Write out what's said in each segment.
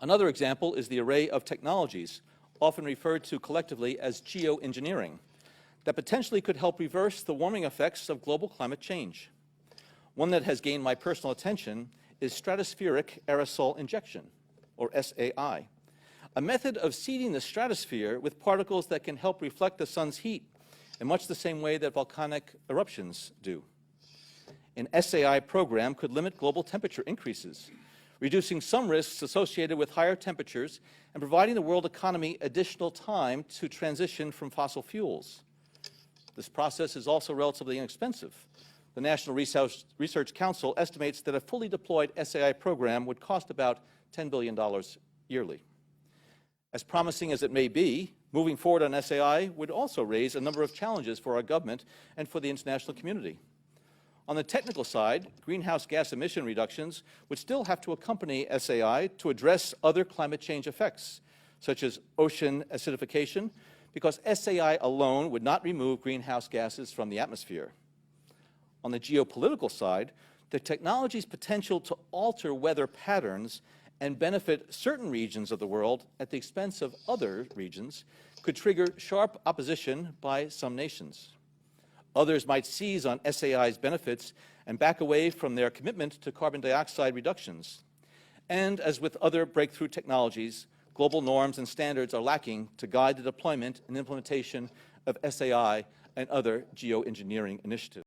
Another example is the array of technologies, often referred to collectively as geoengineering, that potentially could help reverse the warming effects of global climate change. One that has gained my personal attention is stratospheric aerosol injection, or SAI, a method of seeding the stratosphere with particles that can help reflect the sun's heat in much the same way that volcanic eruptions do. An SAI program could limit global temperature increases, reducing some risks associated with higher temperatures and providing the world economy additional time to transition from fossil fuels. This process is also relatively inexpensive. The National Research Council estimates that a fully deployed SAI program would cost about $10 billion yearly. As promising as it may be, moving forward on SAI would also raise a number of challenges for our government and for the international community. On the technical side, greenhouse gas emission reductions would still have to accompany SAI to address other climate change effects, such as ocean acidification, because SAI alone would not remove greenhouse gases from the atmosphere. On the geopolitical side, the technology's potential to alter weather patterns and benefit certain regions of the world at the expense of other regions could trigger sharp opposition by some nations. Others might seize on SAI's benefits and back away from their commitment to carbon dioxide reductions. And as with other breakthrough technologies, global norms and standards are lacking to guide the deployment and implementation of SAI and other geoengineering initiatives.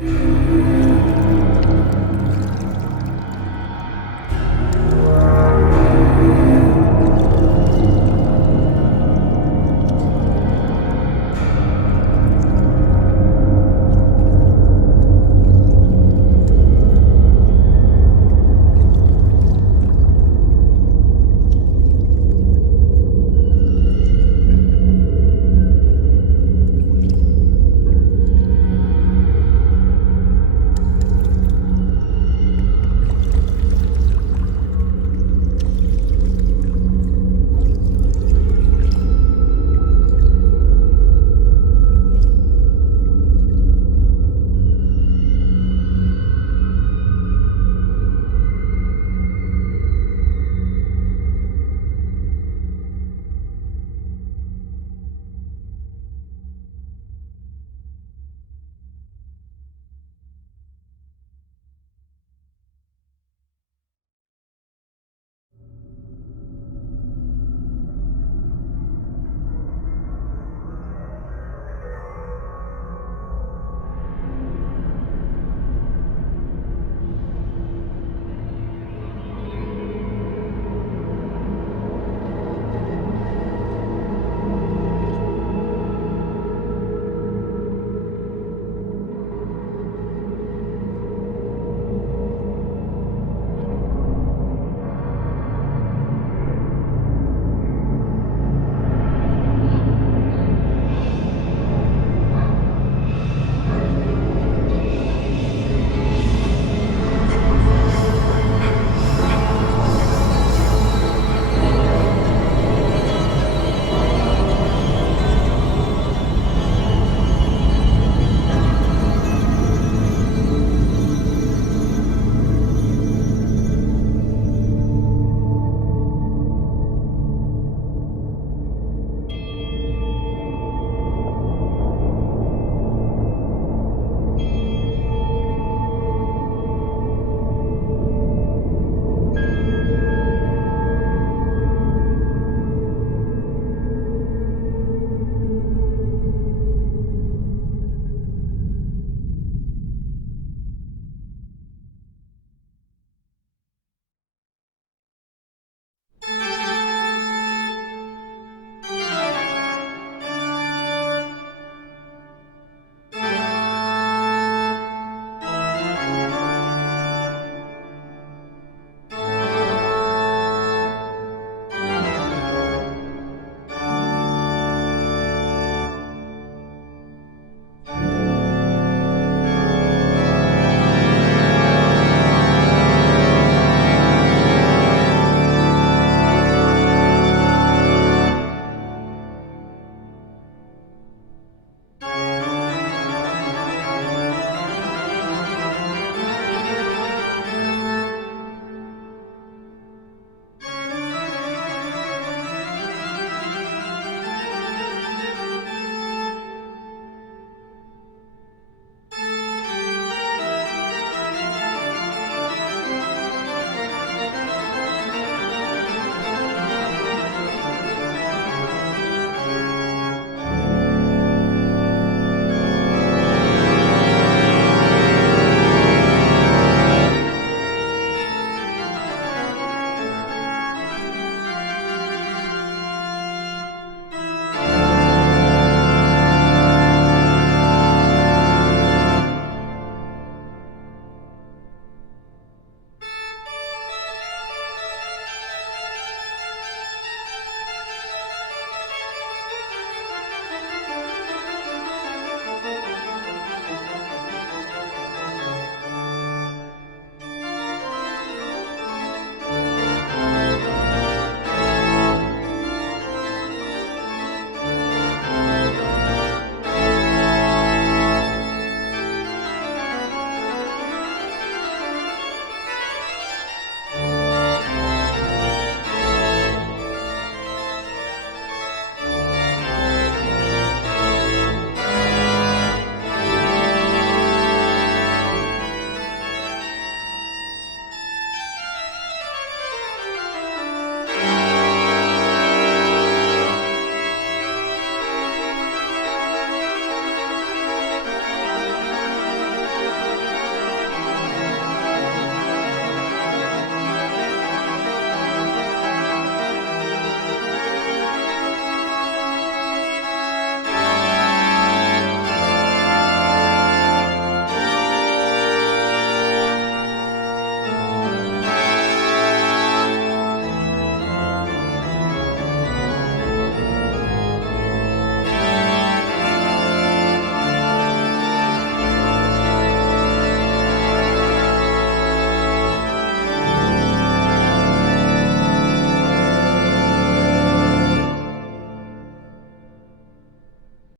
you